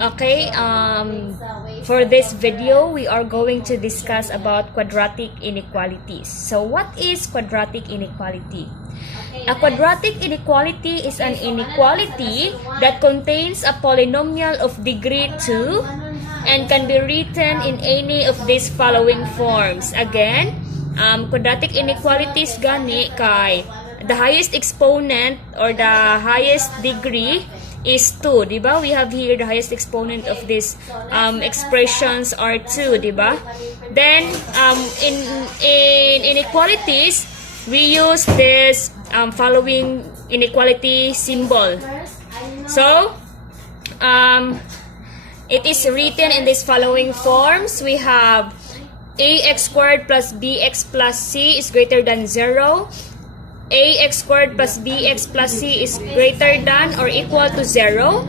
Okay, for this video, we are going to discuss about quadratic inequalities. So, what is quadratic inequality? A quadratic inequality is an inequality that contains a polynomial of degree 2 and can be written in any of these following forms. Again, quadratic inequalities gani kay the highest exponent or the highest degree is 2, diba? We have here the highest exponent of these expressions are 2, diba? Then, in inequalities, we use this following inequality symbol. So, it is written in these following forms. We have ax squared plus bx plus c is greater than 0. Ax squared plus bx plus c is greater than or equal to 0.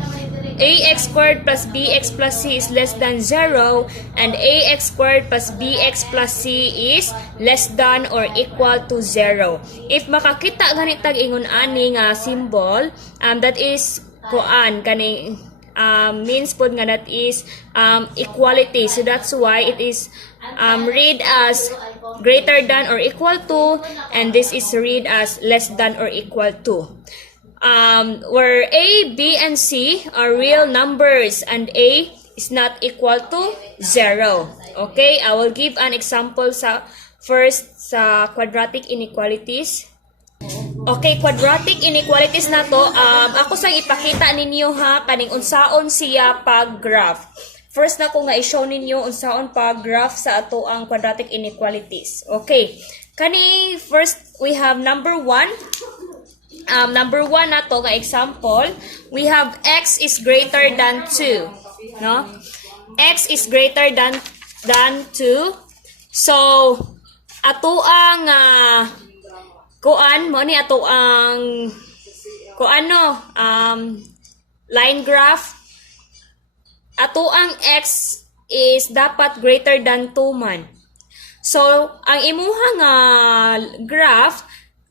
Ax squared plus bx plus c is less than 0. And ax squared plus bx plus c is less than or equal to 0. If makakita ganitag ingon ani nga symbol, that is kuan kani means po nga that is equality. So that's why it is read as greater than or equal to, and this is read as less than or equal to. Where A, B, and C are real numbers and A is not equal to 0. Okay, I will give an example first sa quadratic inequalities. Okay, quadratic inequalities na to, ako sang ipakita ninyo ha, kaning unsaon siya pag-graph. First na ko nga i-show ninyo unsaon pag-graph sa ato ang quadratic inequalities. Okay, kani first we have number 1. Number 1 na to nga example, we have x is greater than 2. No? X is greater than 2. So, ato ang kuan mo ni ato ang kuano line graph, ato ang x is dapat greater than 2 man. So ang imuha nga graph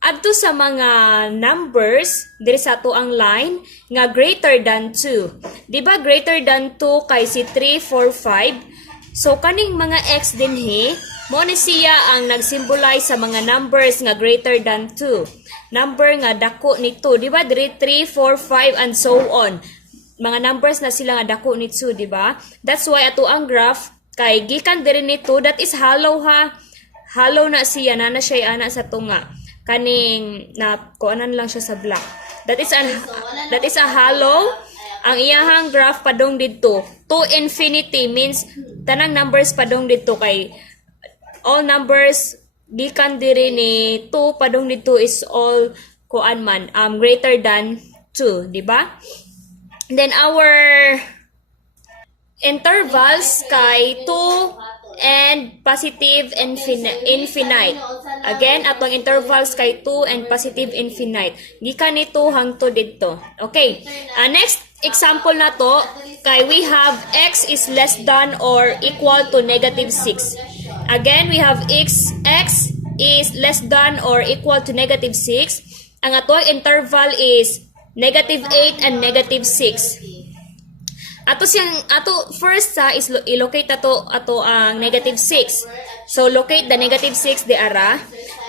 adto sa mga numbers diri sa ato ang line nga greater than 2. Di ba greater than 2 kay si 3, 4, 5. So kaning mga x dinhi mo ni siya ang nagsymbolize sa mga numbers nga greater than 2. Number nga dako ni 2, di ba? Diri 3, 4, 5 and so on. Mga numbers na sila nga dako ni 2, di ba? That's why ato ang graph kay gikan diri ni 2, that is hollow ha. Hollow na siya na siya ana sa tunga. Kaning na kuanan lang siya sa black. That is a hollow. Ang iyahang graph padong didto to infinity means tanang numbers padong didto kay all numbers gikan diri ni 2 padong dito is all kuan man greater than 2, di ba? Then our intervals kay 2 and positive infinite. Again, atong intervals kay 2 and positive infinite. Gikan nito hangtod didto. Okay. Next example na to kay we have x is less than or equal to negative 6. Again, we have x is less than or equal to negative 6. Ang ato interval is negative 8 and negative 6. Ato first sa is ilocate ato ang negative 6. So locate the negative 6 di ara.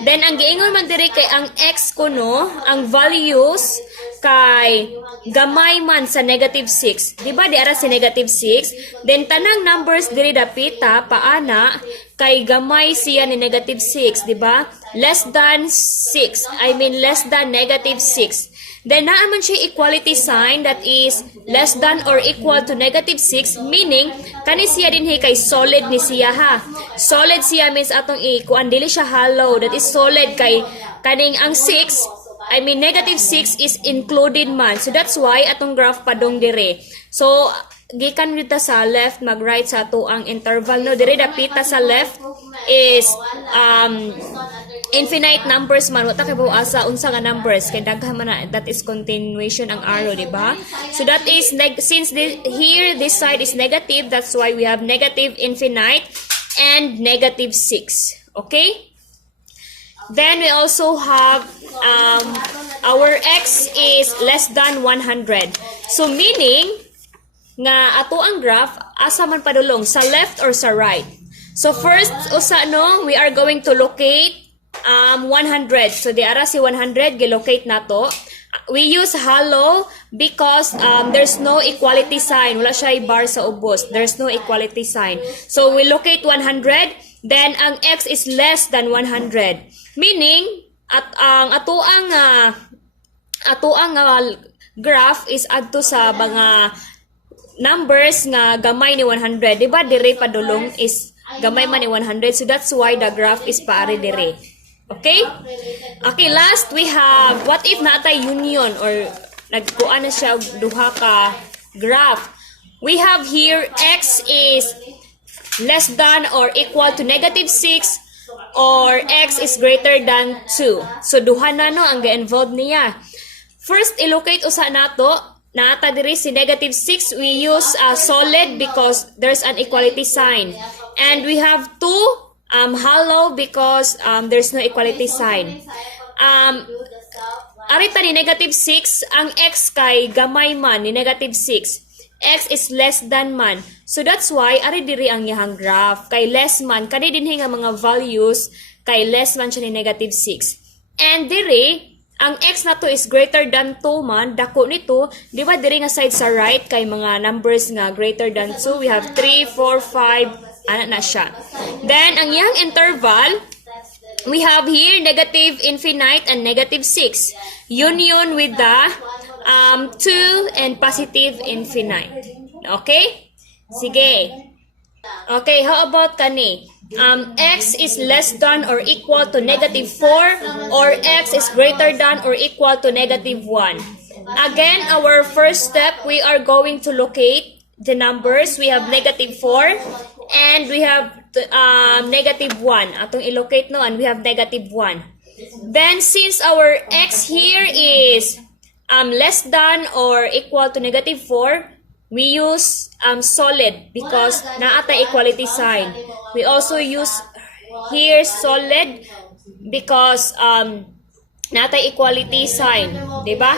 Then ang giingon man diri kay ang x kuno, ang values kay gamay man sa negative 6. Di ba di ara si negative 6? Then tanang numbers diri dapita paana kay gamay siya ni negative 6, di ba? Less than 6. I mean less than negative 6. Then naaman siya equality sign that is less than or equal to negative 6, meaning kani siya dinhi kay solid ni siya ha. Solid siya means atong kuan dili siya hollow, that is solid kay kaning ang 6, I mean negative 6 is included man. So that's why atong graph padong dire. So gikan dito sa left mag-right sa ato ang interval no dire dapita sa left is infinite numbers man wata kay asa unsa nga numbers kay daghan man na, that is continuation ang arrow, di ba? So that is since here this side is negative, that's why we have negative infinite and negative 6. Okay? Then we also have our x is less than 100. So meaning nga ato ang graph asa man padulong sa left or sa right. So first usa no, we are going to locate 100. So di ara si 100 gilocate nato. We use hollow because there's no equality sign. Wala siya bar sa ubos. There's no equality sign. So we locate 100, then ang x is less than 100. Meaning at ang ato ang graph is adto sa mga numbers nga gamay ni 100. Diba dire padulong is gamay man ni 100. So that's why the graph is paare dire. Okay? Okay, last we have what if natay union or nagkuan na siya duha ka graph. We have here x is less than or equal to -6 or x is greater than 2. So duha na no ang ga-involved niya. First, ilocate usa nato. Naata diri si -6, we use solid because there's an equality sign. And we have 2 hollow because there's no equality sign. Arita ni -6, ang x kay gamay man ni -6. X is less than man. So that's why ari diri ang yahang graph kay less man kani dinhi nga mga values kay less man siya ni -6. And diri ang x na to is greater than 2 man, dako nito, di ba diri nga side sa right kay mga numbers nga greater than 2, we have 3, 4, 5, ana na siya. Then ang yang interval, we have here negative infinite and -6. Union with the 2 and positive infinite. Okay? Sige. Okay, how about kani? X is less than or equal to -4 or x is greater than or equal to -1. Again, our first step, we are going to locate the numbers. We have -4 and we have -1. Atong ilocate no, and we have -1. Then since our x here is less than or equal to -4, we use solid because naata equality sign. We also use here solid because naata equality sign, diba?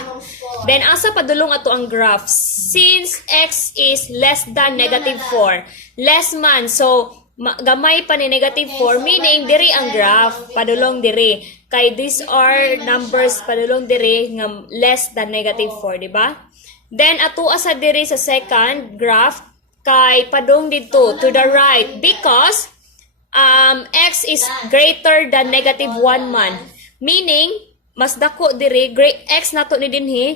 Then asa padulong ato ang graph? Since x is less than -4, less man, so gamay pa ni -4, meaning diri ang graph padulong diri. Kay these are numbers padulong diri nga less than -4, diba? Then ato asa diri sa second graph kay padung dito to the right because x is greater than -1 man. Meaning mas dako diri x nato ni dinhi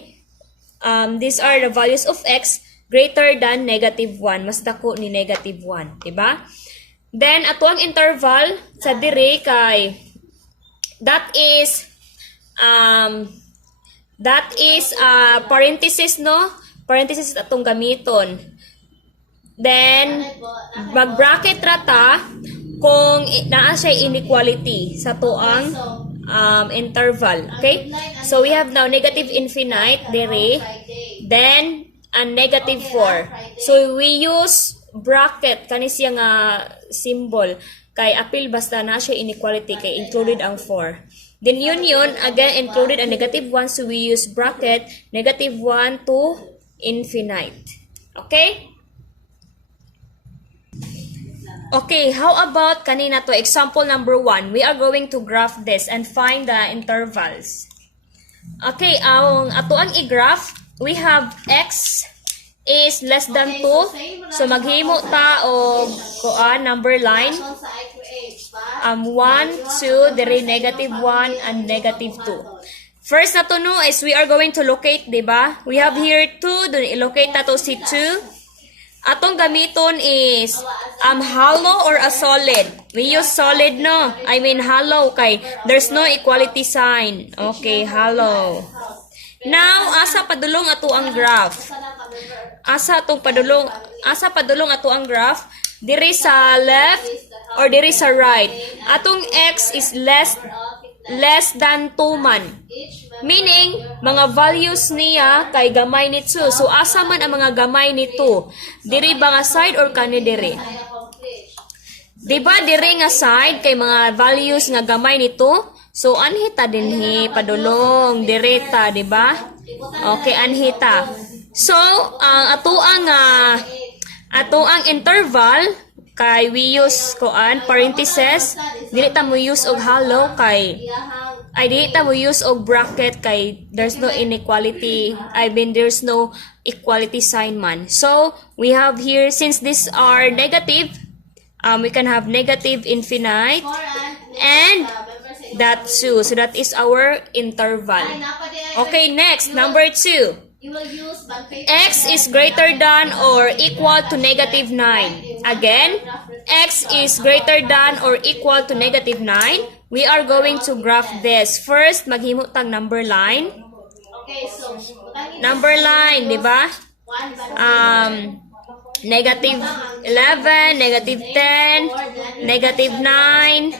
these are the values of x greater than -1, mas dako ni -1, diba? Then ato ang interval sa diri kay that is parenthesis no, parenthesis atong gamiton. Then mag-bracket rata kung naa siya inequality sa tuang interval. Okay? So we have now negative infinite dere, then -4. So we use bracket kani siya nga symbol kay apil basta na siya inequality kay included ang 4. Then union again included a -1, so we use bracket -1 to infinite. Okay? Okay, how about kanina to example number 1? We are going to graph this and find the intervals. Okay, ang ato ang i-graph, we have x is less than 2. So maghimo ta og number line. 1, 2, dere -1 and -2. First na to no is we are going to locate, diba? We have here 2, dun i-locate na to si 2. Atong gamiton is hollow or a solid. We use solid no. I mean hollow kay there's no equality sign. Okay, hollow. Now, asa padulong ato ang graph? Asa padulong ato ang graph? Diri sa left or diri sa right. Atong x is less than 2 man. Meaning, mga values niya kay gamay ni 2. So, asa man ang mga gamay ni 2? Diri ba nga side or kani diri? Diba diri nga side kay mga values nga gamay ni 2? So, anhita dinhi padulong direta, diba? Okay, anhita. So, ang ato ang interval kay we use parentheses, dili ta mo use og hollow kay dili ta mo use og bracket kay there's no inequality. I mean there's no equality sign man. So, we have here since these are negative, we can have negative infinite and that 2. So that is our interval. Okay, next, number 2. X is greater than or equal to negative 9. Again, X is greater than or equal to negative 9. We are going to graph this. First, maghimo tag number line. Number line, di ba? Negative 11, negative 10, negative 9,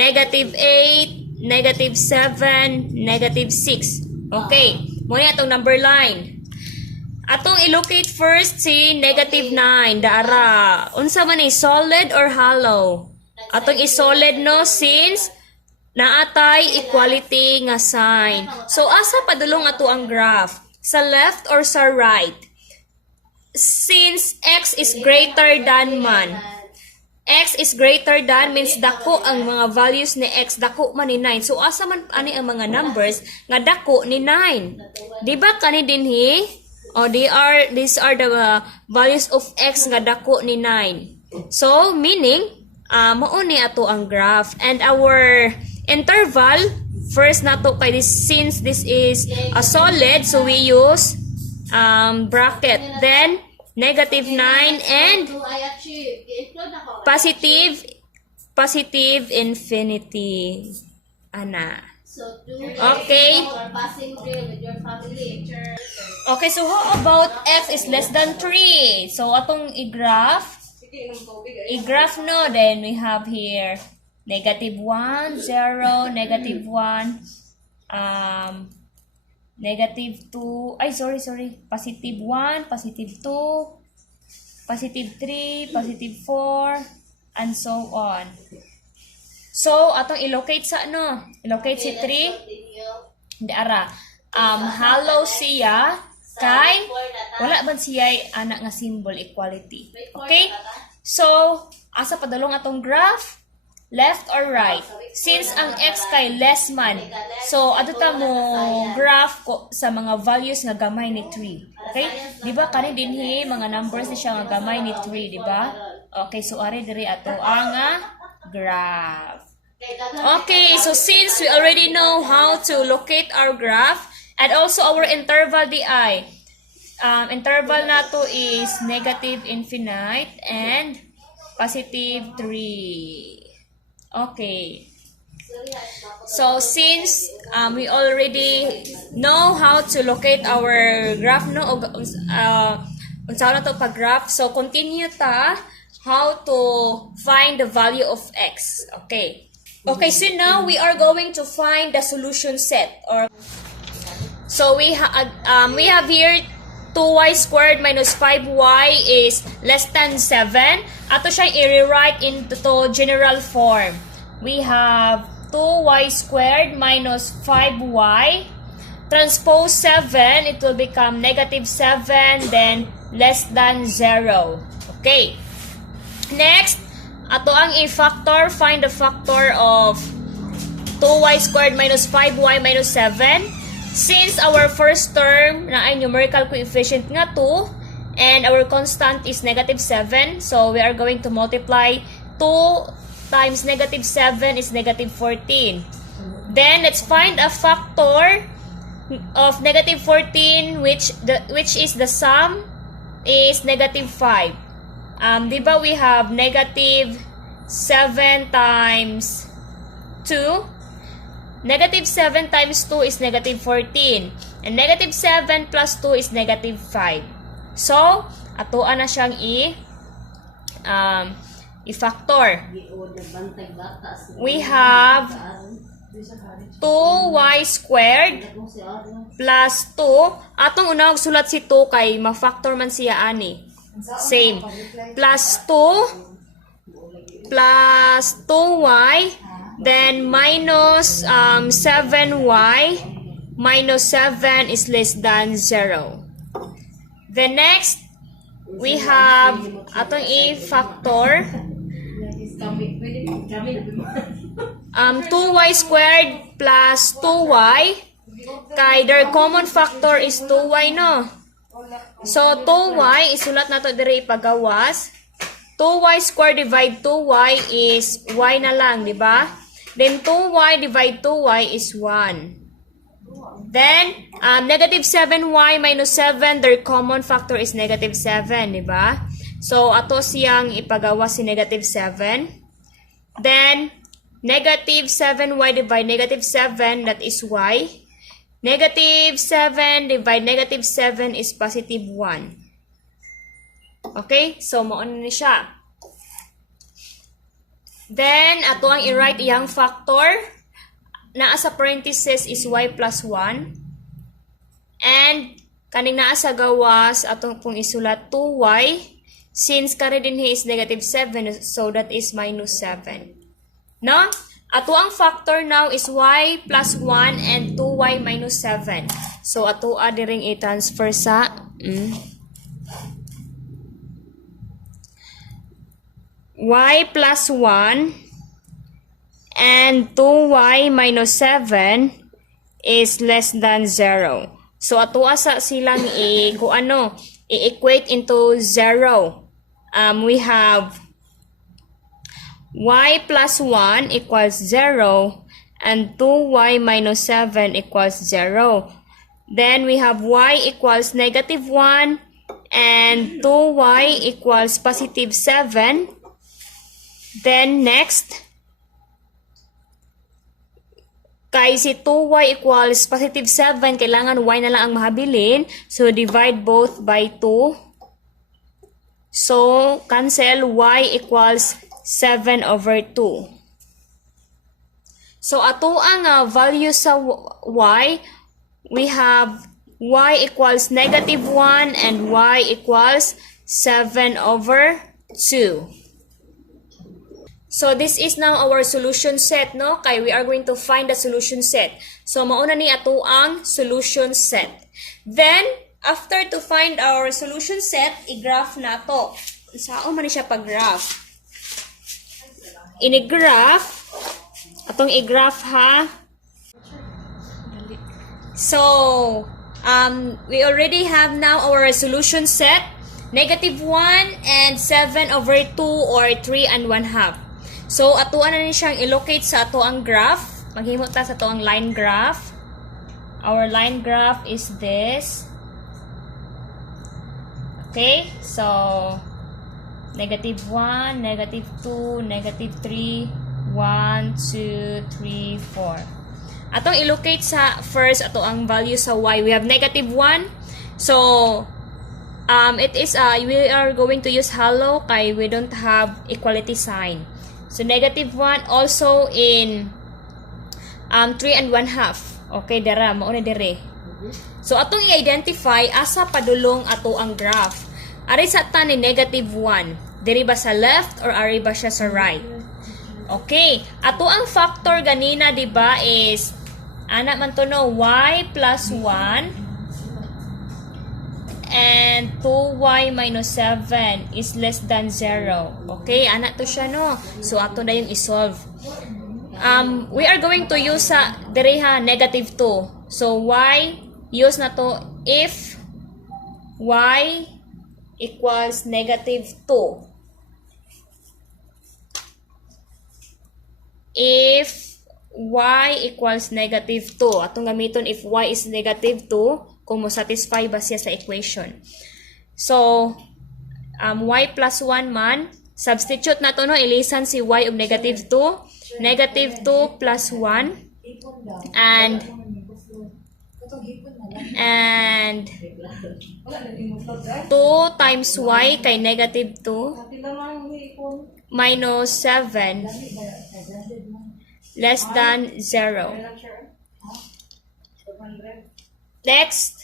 negative 8, negative 7, negative 6. Okay, muna itong number line. Atong i-locate first si negative 9. Daara, unsa man ni solid or hollow? Atong i-solid no since naatay equality nga sign. So asa padulong ato ang graph? Sa left or sa right? Since x is greater than man. X is greater than means dako ang mga values ni x, dako man ni 9. So asa man ani ang mga numbers nga dako ni 9? Di ba kani dinhi? O these are the values of x nga dako ni 9. So meaning mao ni ato ang graph and our interval first nato kay this since this is a solid so we use bracket, then negative 9 and positive infinity. Ana. Okay. Okay, so how about x is less than 3? So atong i-graph no, then we have here negative 1, 0, negative 1, negative 2, positive 1, positive 2, positive 3, positive 4, and so on. So, atong i-locate sa ano? I-locate si 3. Diara. Hollow siya kay wala man siya anak nga symbol equality. Okay? So, asa padulong atong graph? Left or right? Since ang x kay less man, so ato ta mo graph ko sa mga values nga gamay ni 3. Okay? Di ba kani dinhi mga numbers ni siya nga gamay ni 3, di ba? Okay, so ari diri ato ang graph. Okay, so since we already know how to locate our graph and also our interval di interval nato is negative infinite and positive 3. Okay. So since we already know how to locate our graph no unsa na to pag graph, so continue ta how to find the value of x. Okay. Okay, so now we are going to find the solution set or so we have here 2y squared minus 5y is less than 7. Ato siya i-rewrite into general form. We have 2y squared minus 5y. Transpose 7, it will become negative 7, then less than 0. Okay. Next, ato ang i-factor. Find the factor of 2y squared minus 5y minus 7. Since our first term na ay numerical coefficient nga 2 and our constant is negative 7, so we are going to multiply 2 times negative 7 is negative 14. Then let's find a factor of negative 14 which is the sum is negative 5. Diba we have negative 7 times 2. Negative 7 times 2 is negative 14. And negative 7 plus 2 is negative 5. So, atoan na siyang i-factor. We have 2y squared plus 2. Atong unang sulat si 2 kay ma-factor man siya ani. Same. Plus 2 plus 2y then minus 7y minus 7 is less than 0. Then next, we have atong i-factor 2y squared plus 2y. Kay their common factor is 2y, no? So 2y, isulat na to dire ipagawas. 2y squared divide 2y is y na lang, di ba? Then 2y divide 2y is 1. Then, negative 7y minus 7, their common factor is negative 7, di ba? So, ato siyang ipagawa si negative 7. Then, negative 7y divide negative 7, that is y. Negative 7 divide negative 7 is positive 1. Okay? So, mauna na siya. Then, ato ang i-write iyang factor. Naa sa parenthesis is y plus 1. And, kaning naa sa gawas, atong pong isulat 2y. Since kare din is negative 7, so that is minus 7. No? Ato ang factor now is y plus 1 and 2y minus 7. So, ato diring i-transfer sa y plus 1 and 2y minus 7 is less than 0. So, ato asa silang i-equate into 0. We have y plus 1 equals 0 and 2y minus 7 equals 0. Then, we have y equals negative 1 and 2y equals positive 7. Then, next, kay si 2y equals positive 7, kailangan y na lang ang mahabilin. So, divide both by 2. So, cancel y equals 7 over 2. So, ato ang value sa y, we have y equals negative 1 and y equals 7 over 2. So, this is now our solution set, no? Kay we are going to find the solution set. So, mauna ni ato ang solution set. Then, after to find our solution set, i-graph na to. Saan man siya pag-graph? Ini-graph. Atong i-graph, ha? So, we already have now our solution set. Negative 1 and 7 over 2 or 3 and 1/2. So, atuan na ni siyang i-locate sa ato ang graph. Maghimot ta sa ato ang line graph. Our line graph is this. Okay? So, negative 1, negative 2, negative 3, 1, 2, 3, 4. Atong i-locate sa first ato ang value sa y. We have negative 1. So, it is, we are going to use hollow kay we don't have equality sign. So, negative 1 also in 3 and 1/2. Okay, dara. Mauna dire. So, atong i-identify asa padulong ato ang graph. Ari sa ta ni negative 1. Diri ba sa left or ari ba siya sa right? Okay. Ato ang factor ganina, di ba, is ana man to no, y plus 1 and 2y minus 7 is less than 0. Okay, ana to siya, no? So, ato na yung isolve. We are going to use sa direha negative 2. So, y, use na to if y equals negative 2. If y equals negative 2. Atong gamiton if y is negative 2. Kung mo satisfy ba siya sa equation. So, y plus 1 man, substitute na to, no? Ilisan si y og negative 2. Negative 2 plus 1. And 2 times y kay negative 2 minus 7 less than 0. Next,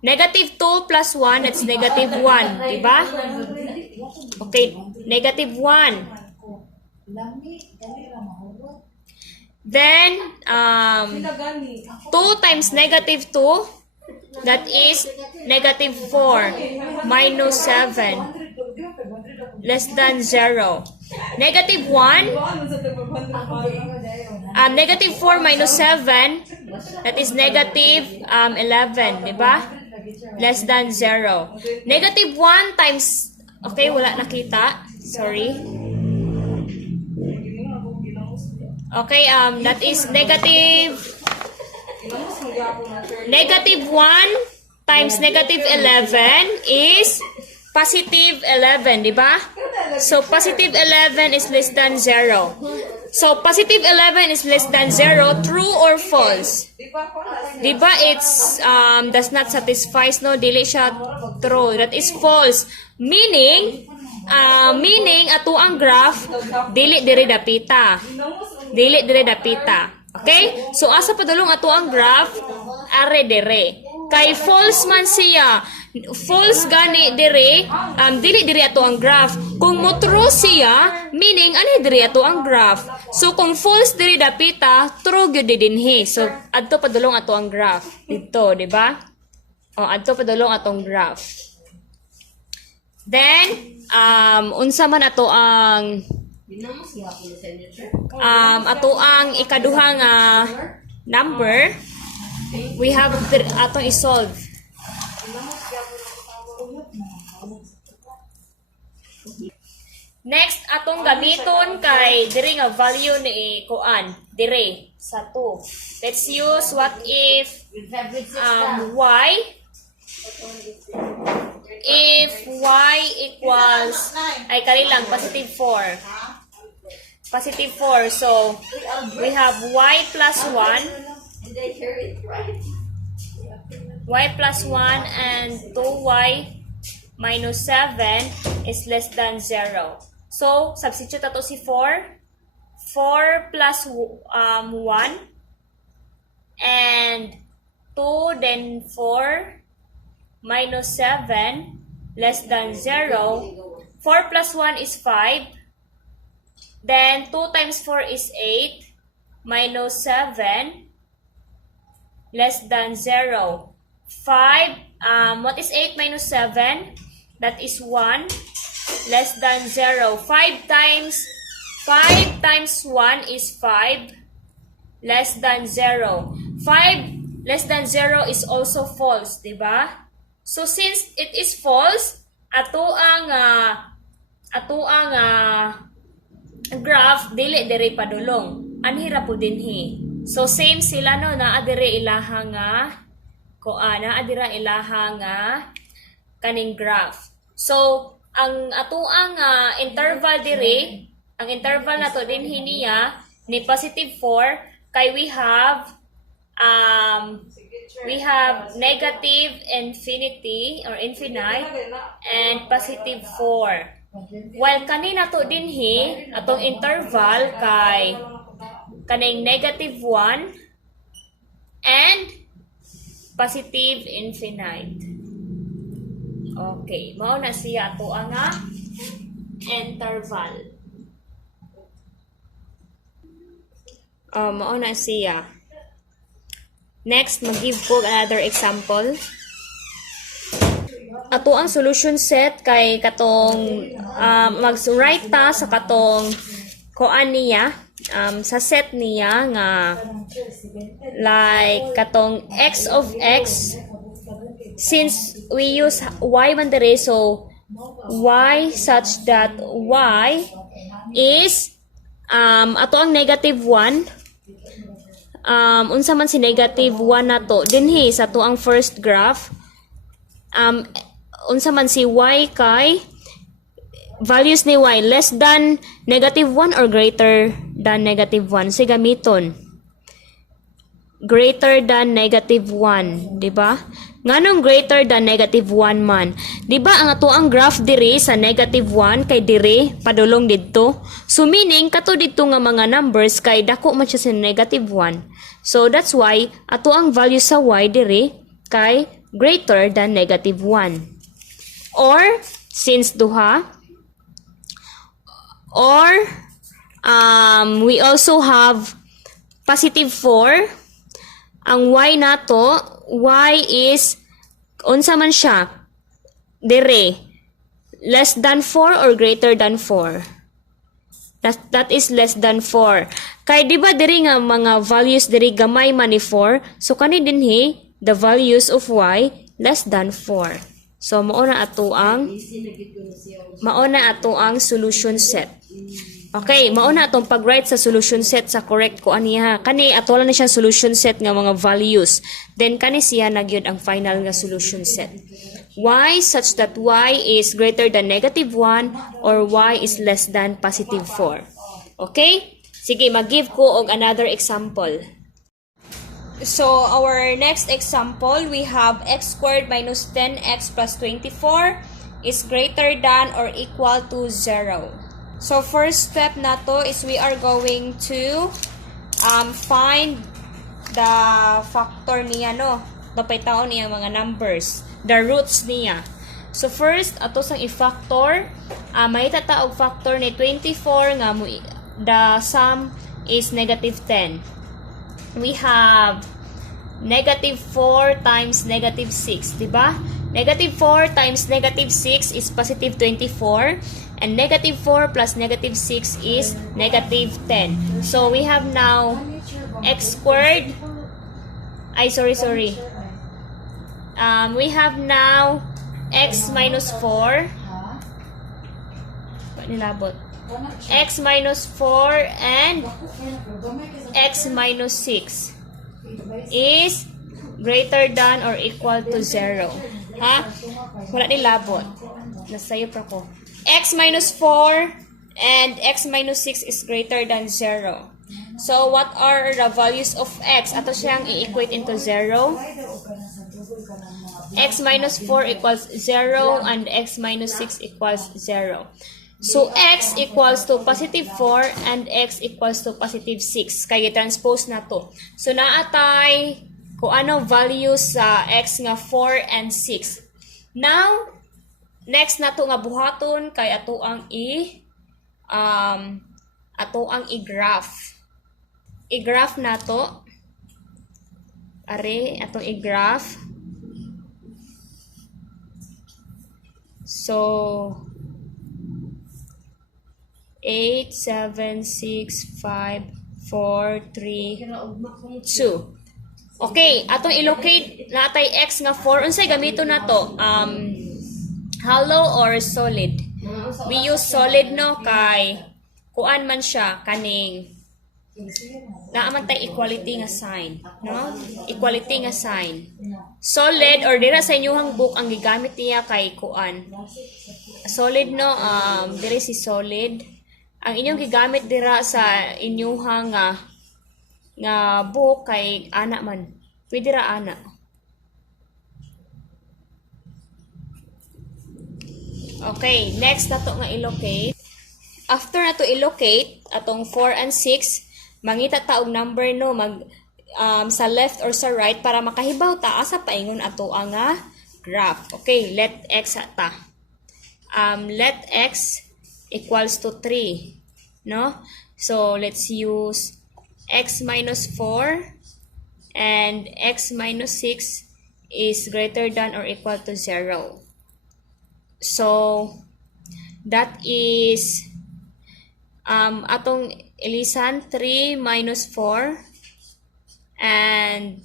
negative 2 plus 1, that's negative 1, diba? Okay, negative 1. Then, 2 times negative 2, That is negative 4 minus 7 less than 0. Negative 1, negative 4 minus 7, that is negative 11, di ba? Less than 0. Negative 1 times, okay, wala nakita. Sorry. Okay, that is negative 1 times negative 11 is positive 11, di ba? So, positive 11 is less than 0. So, positive 11 is less than 0, true or false? Di ba it's does not satisfy, no? Dili siya true. That is false. Meaning ato ang graph, dili diri dapita. Dili diri dapita. Okay? So, asa padulong ato ang graph, are dire. Kay false man siya. False gani dire, dili diri ato ang graph. Kung mo true siya, meaning ani diri ato ang graph. So, kung false diri dapita, true gyud dinhi. So, adto padulong ato ang graph. Dito, di ba? O, adto padulong atong graph. Then, unsa man ato ang ato ang ikaduha nga number, we have atong isolve. Next, atong gamiton kay diri nga value ni kuan, dire sa 2. Let's use what if y, if y equals, ay kali lang, positive 4. Positive 4. So, we have y plus 1. Y plus 1 and 2y minus 7 is less than 0. So, substitute ato si 4. 4 plus 1 and 2, then 4 minus 7 less than 0. 4 plus 1 is 5. Then 2 times 4 is 8 minus 7 less than 0. 5, what is 8 minus 7? That is 1 less than 0. 5 times 1 is 5 less than 0. 5 less than 0 is also false, di ba? So since it is false, ato ang graph dili diri padulong. Anhira po dinhi. So same sila no, naa diri ilaha nga naa dira ilaha nga kaning graph. So ang ato ang interval diri, ang interval nato dinhi niya ni positive 4 kay we have negative infinity or infinite and positive 4. While kanina to dinhi atong interval kay kaning negative 1 and positive infinite. Okay, mao na siya ato ang interval. Mao na siya. Next, mag-give ko another example. Ato ang solution set kay katong mag-write ta sa katong kuan niya, sa set niya nga like katong x of x, since we use y man dire, so y such that y is ato ang negative 1. Unsa man si negative 1 nato dinhi sa ato ang first graph. Unsa man si y kay values ni y less than negative 1 or greater than negative 1. So gamiton greater than negative 1, di ba? Nganong greater than negative 1 man? Di ba ang ato ang graph diri sa negative 1 kay diri padulong didto? So meaning kato didto nga mga numbers kay dako man siya sa negative 1. So that's why ato ang value sa y diri kay greater than negative 1. Or since duha, or we also have positive 4. Ang y nato, y is unsa man siya? Dire, less than 4 or greater than 4? That is less than 4. Kay di ba diri nga mga values diri gamay man ni 4, so kani dinhi the values of y less than 4. So mao na ato ang solution set. Okay, mao na atong pag-write sa solution set sa correct ko aniha. Kani ato lang na siya solution set nga mga values. Then kani siya nagyud ang final nga solution set. Y such that y is greater than negative 1 or y is less than positive 4. Okay? Sige, mag-give ko og another example. So, our next example, we have x squared minus 10x plus 24 is greater than or equal to 0. So, first step na to is we are going to find the factor niya, no? Napaytaon niya mga numbers, the roots niya. So, first, ato sang i-factor. May tataog factor ni 24 nga mo, the sum is negative 10. We have negative 4 times negative 6, diba? Negative 4 times negative 6 is positive 24, and negative 4 plus negative 6 is negative 10. So, we have now x squared, we have now x minus 4, x minus 4 and x minus 6 is greater than or equal to 0. Ha? Wala ni labot. Nasayo pa ko. X minus 4 and x minus 6 is greater than 0. So, what are the values of x? Ato siyang i-equate into 0. X minus 4 equals 0 and x minus 6 equals 0. So, x equals to positive 4 and x equals to positive 6. Kaya transpose na to. So, naatay kung ano values sa x nga 4 and 6. Now, next na to nga buhaton kay ato ang i-graph. I-graph na to. Are, atong i-graph. So, 8, 7, 6, 5, 4, 3, 2. Okay, atong i-locate natay x nga 4. Unsay gamito na to? Hollow or solid? We use solid, no? Kay kuan man siya kaning naaman tay equality nga sign, no? Equality nga sign. Solid or dira sa inyong book ang gigamit niya kay kuan. Solid, no? Diri si solid. Ang inyong gigamit dira sa inyuhang nga book kay ana man. Pwede ra ana. Okay, next nato nga i-locate. After nato i-locate atong 4 and 6, mangita ta og number, no, sa left or sa right para makahibaw ta asa paingon ato ang graph. Okay, let x ta. Let x equals to 3, no? So, let's use x minus 4 and x minus 6 is greater than or equal to 0. So, that is atong ilisan 3 minus 4 and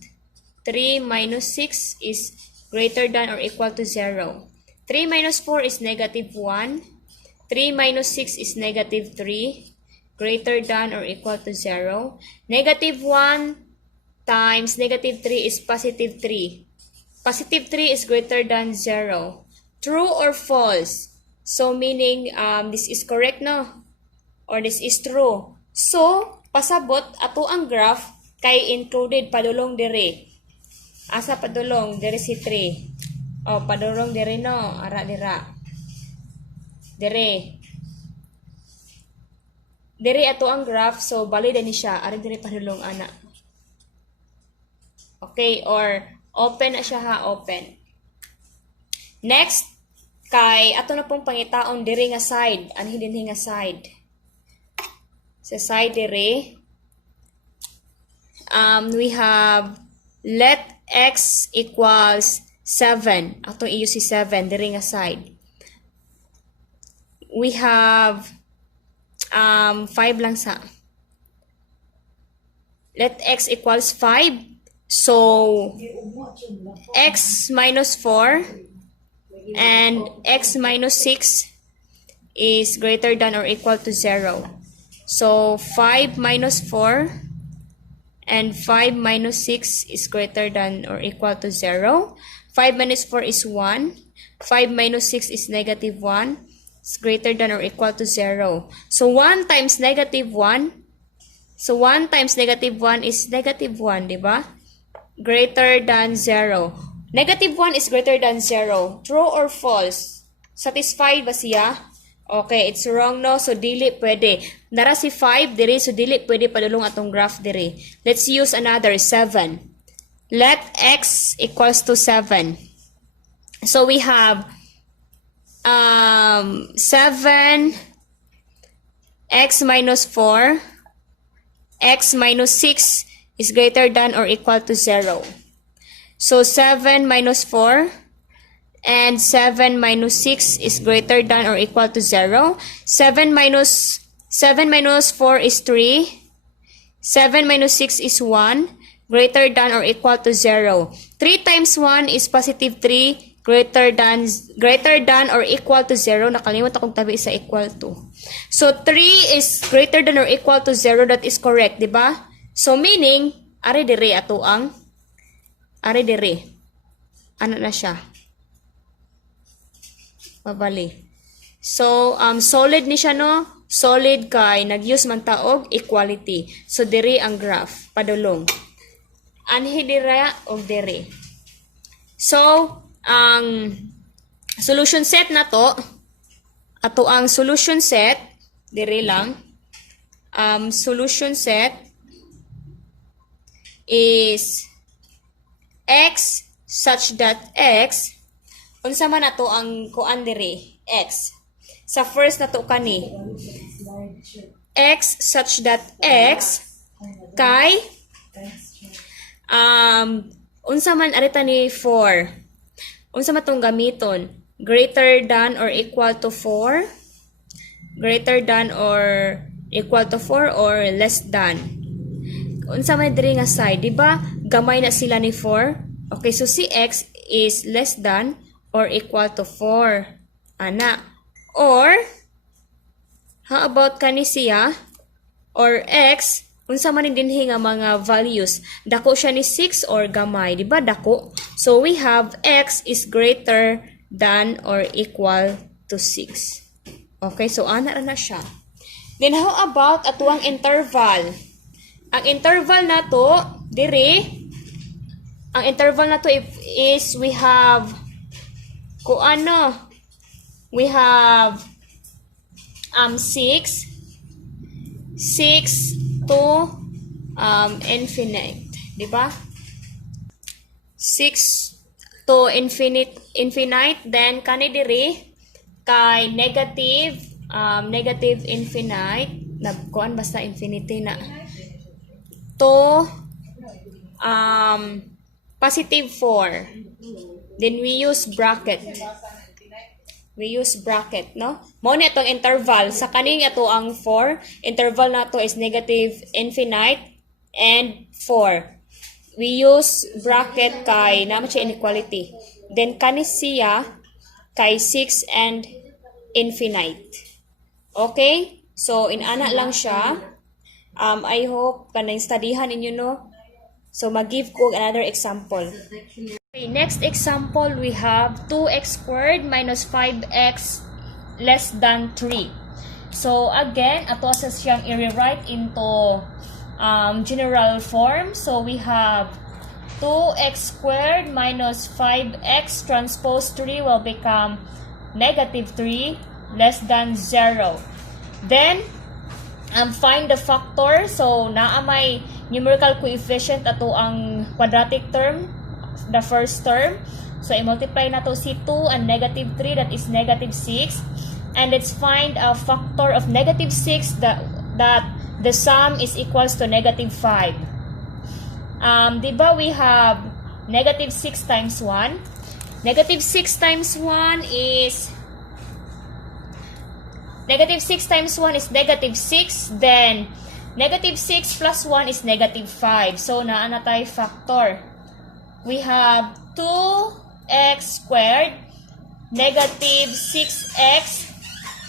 3 minus 6 is greater than or equal to 0. 3 minus 4 is negative 1. 3 minus 6 is negative 3, greater than or equal to 0. Negative 1 times negative 3 is positive 3. Positive 3 is greater than 0. True or false? So, meaning, this is correct, no? Or this is true. So, pasabot, ato ang graph, kay included padulong dire. Asa padulong? Dire si 3. O, padulong dire, no? Ara, dira. Dire ato ang graph, so valid ni siya. Ari dire padulong ana. Okay, or open na siya, ha, open. Next, kay ato na pong pangitaon dire nga side, anhi dinhi nga side. Sa side dire, we have let x equals 7. Atong iyo si 7 diri nga side. We have 5 lang sa. Let x equals 5. So x minus 4 and x minus 6 is greater than or equal to 0. So 5 minus 4 and 5 minus 6 is greater than or equal to 0. 5 minus 4 is 1. 5 minus 6 is negative 1. It's greater than or equal to 0. So 1 times negative 1. So 1 times negative 1 is negative 1, di ba? Greater than 0. Negative 1 is greater than 0. True or false? Satisfied ba siya? Okay, it's wrong, no? So dili pwede. Nara si 5 diri, so dili pwede padulong atong graph diri. Let's use another 7. Let x equals to 7. So we have 7 x minus 4 x minus 6 is greater than or equal to 0. So 7 minus 4 and 7 minus 6 is greater than or equal to 0. 7 minus 4 is 3. 7 minus 6 is 1. Greater than or equal to 0. 3 times 1 is positive 3. Greater than or equal to 0. Nakalimut akong tabi sa equal to. So 3 is greater than or equal to 0. That is correct, di ba? So meaning, are dire ato ang are dire. Ano na siya? Mabali. So solid ni siya, no? Solid kay nag-use man taog equality. So dire ang graph padulong. Anhi dire og dire. So ang solution set na to, ato ang solution set, dire lang, solution set is x such that x, unsa man ato ang kuan dire, x. Sa first na to kani, x such that x, kay, unsa man arita ni 4, unsa matong gamiton? Greater than or equal to 4? Greater than or equal to 4 or less than? Unsa may diri nga side, di ba? Gamay na sila ni 4. Okay, so si x is less than or equal to 4. Ana. Or how about kani siya? Or x, unsa man dinhi nga mga values? Dako siya ni 6 or gamay, di ba? Dako. So we have x is greater than or equal to 6. Okay, so ana na siya. Then how about atuang interval? Ang interval na to, dire, ang interval na to is we have we have 6 to infinite, di ba? 6 to infinite, then kani diri kay negative infinite, nagkuan basta infinity na, to positive 4. Then we use bracket. No? Mao ni itong interval. Sa kaning ito ang 4. Interval na to is negative infinite and 4. We use bracket kay naman siya inequality. Then kani siya kay 6 and infinite. Okay? So inana lang siya. I hope kanang studyhan ninyo, no? So mag-give ko another example. Okay, next example, we have 2x squared minus 5x less than 3. So again, ato sa siyang i-rewrite into general form. So we have 2x squared minus 5x transpose 3 will become negative 3 less than 0. Then, find the factor. So naa may numerical coefficient ato ang quadratic term, the first term. So i-multiply na to si 2 and negative 3, that is negative 6. And let's find a factor of negative 6 that the sum is equals to negative 5. Diba we have negative 6 times 1. Negative 6 times 1 is negative 6 times 1 is negative 6. Then, negative 6 plus 1 is negative 5. So, naana tayo factor. We have 2x squared, negative 6x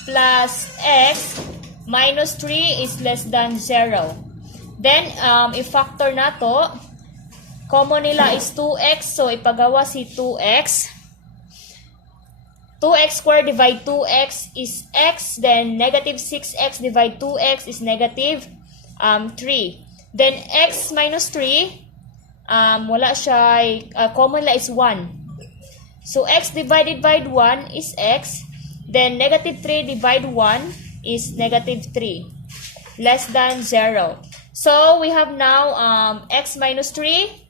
plus x minus 3 is less than 0. Then, i-factor na to. Common nila is 2x. So, ipagawa si 2x. 2x squared divide 2x is x. Then, negative 6x divide 2x is negative 3. Then, x minus 3, wala siya, common la is 1. So, x divided by 1 is x. Then, negative 3 divide 1 is negative 3. Less than 0. So, we have now x minus 3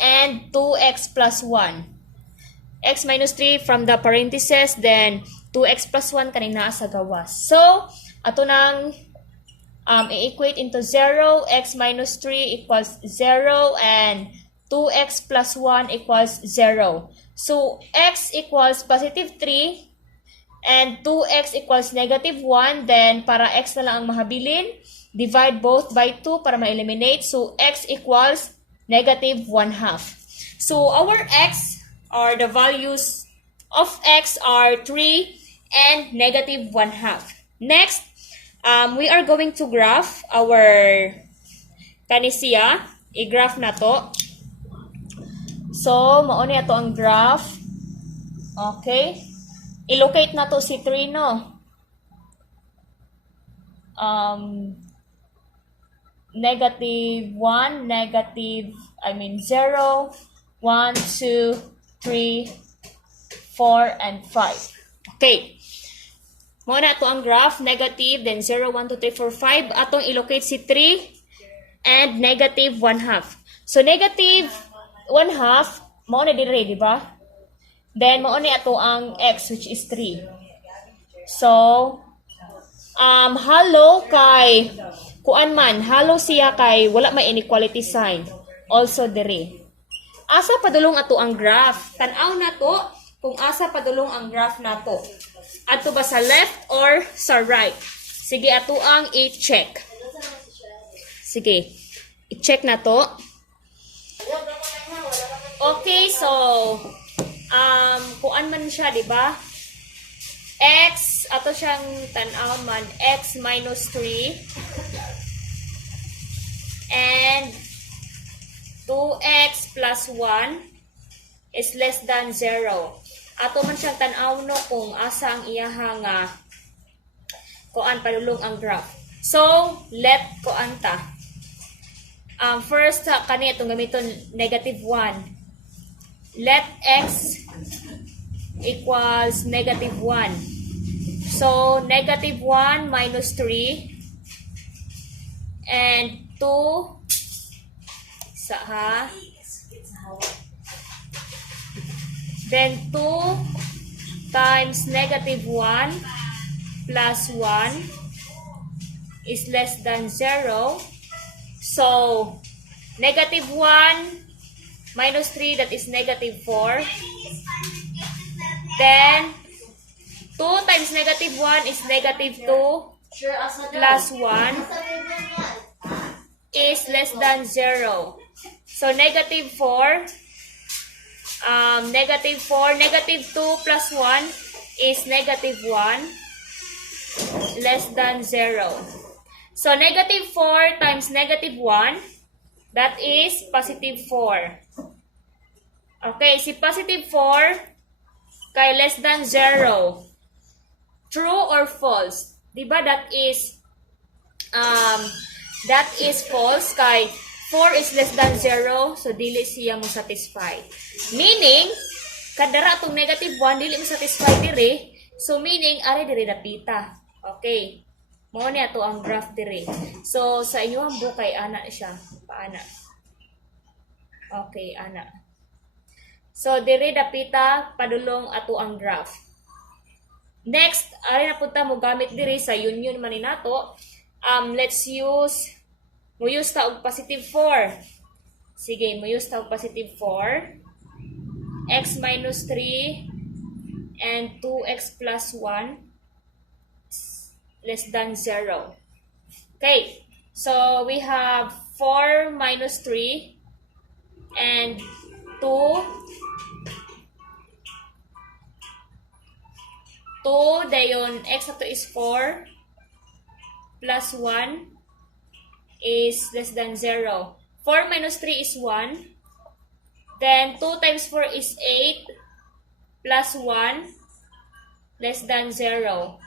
and 2x plus 1. X minus 3 from the parentheses, then 2x plus 1 kanina sa gawas. So, ato nang i-equate into 0, x minus 3 equals 0, and 2x plus 1 equals 0. So, x equals positive 3, and 2x equals negative 1, then para x na lang ang mahabilin, divide both by 2 para ma-eliminate. So, x equals negative 1/2. So, our x, or the values of x are 3 and negative 1/2. Next, we are going to graph our kanisiya. I-graph na to. So, mauni ato ang graph. Okay. I-locate na to si 3, no? Negative 1, negative, 0, 1, 2, 3, 4, and 5. Okay. Muna ito ang graph. Negative, then 0, 1, 2, 3, 4, 5. Atong ilocate si 3 and negative 1/2. So, negative 1/2, mauna dire, di ba? Then, mauna ito ang x, which is 3. So, halo kay, kuan man, halo siya kay, wala may inequality sign. Also dire. Asa padulong ato ang graph? Tanaw na to kung asa padulong ang graph na to. Ato ba sa left or sa right? Sige, ato ang i-check. Sige, i-check na to. Okay, so, kuan man siya, di ba? X, ato siyang tanaw man, x minus 3. And 2x plus 1 is less than 0. Ato man siyang tanaw no kung asa ang iyahang kuan padulong ang graph. So, let kuan ta. First, kani itong gamiton negative 1. Let x equals negative 1. So, negative 1 minus 3 and 2 then 2 times negative 1 plus 1 is less than 0. So, negative 1 minus 3, that is negative 4. Then, 2 times negative 1 is negative 2 plus 1 is less than 0. So, negative 4, negative 2 plus 1 is negative 1, less than 0. So, negative 4 times negative 1, that is positive 4. Okay, si positive 4 kay less than 0. True or false? Diba that is false kay 4 is less than 0, so dili siya mo satisfy. Meaning, kadara itong negative 1, dili mo satisfy dire. So, meaning, ari dire napita. Okay. Mao ni ato ang graph dire. So, sa inyo ang bukay, ana siya. Paana. Okay, ana. So, dire napita, padulong ato ang graph. Next, ari na punta mo gamit dire sa union man ni nato. Let's use ta og positive 4. Sige, mo use ta og positive 4. x minus 3 and 2x plus 1 less than 0. Okay, so we have 4 minus 3 and 2. 2, dayon x na to is 4 plus 1 is less than 0. 4 minus 3 is 1. Then 2 times 4 is 8 plus 1 less than 0.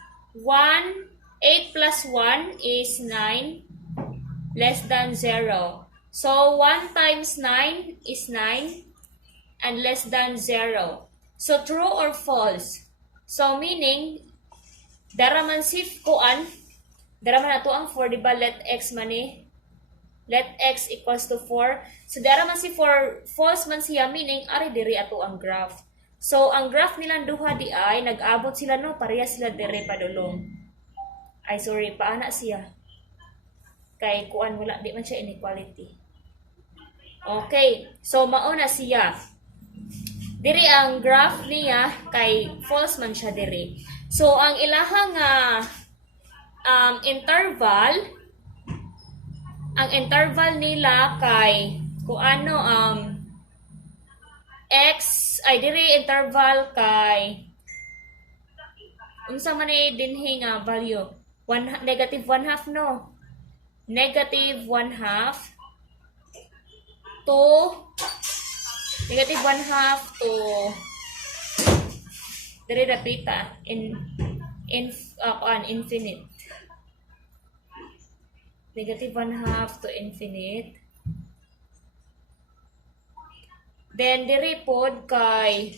8 plus 1 is 9 less than 0. So 1 times 9 is 9 and less than 0. So true or false? So meaning, daraman si kuan, daraman ato ang 4, diba? Let x mani, let x equals to 4. So daraman si 4, false man siya, meaning, ari diri ato ang graph. So ang graph nilang duha di ay, nag-abot sila no, pareha sila diri padulong. Ay sorry, paana siya. Kay kuan wala, di man siya inequality. Okay, so mauna siya. Diri ang graph niya kay false man siya diri. So ang ilahang interval, ang interval nila kay kuano x ay diri interval kay unsa man ni dinhi nga value? Negative 1/2 no. Negative 1/2 to negative 1/2 to dire dapita infinite. Negative 1/2 to infinite. Then dire pod kay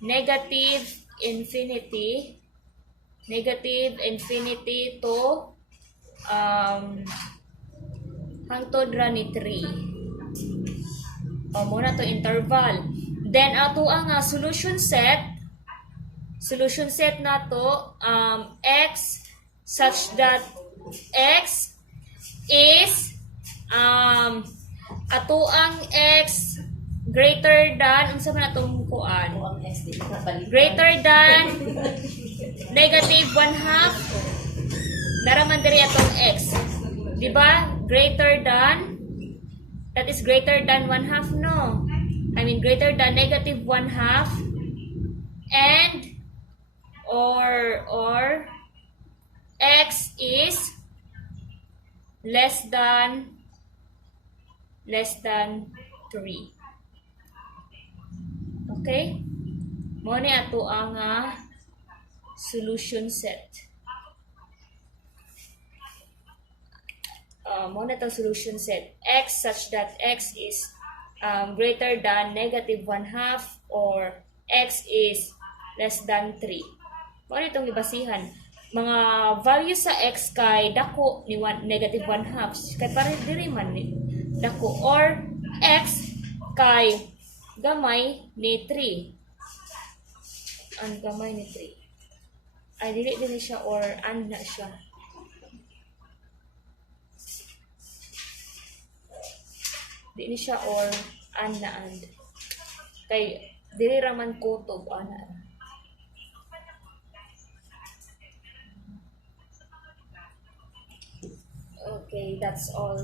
negative infinity to hangtod ra ni 3. O muna to interval. Then ato ang solution set na to x such that x is ato ang x greater than unsa man atong kuan, greater than negative 1/2. Naraman diri atong x, di ba? Greater than, that is greater than 1/2 no, I mean greater than negative 1/2 and or x is less than 3. Okay, mo ni ato ang solution set. Muna itong solution set. X such that x is greater than negative 1/2 or x is less than 3. Muna itong ibasihan. Mga values sa x kay dako ni negative 1/2. Kay parang diri man ni dako. Or x kay gamay ni 3. Ang gamay ni 3. Ay, dili siya or and na siya. Di ni siya or and na and. Kay dili raman kutob ana. Okay, that's all.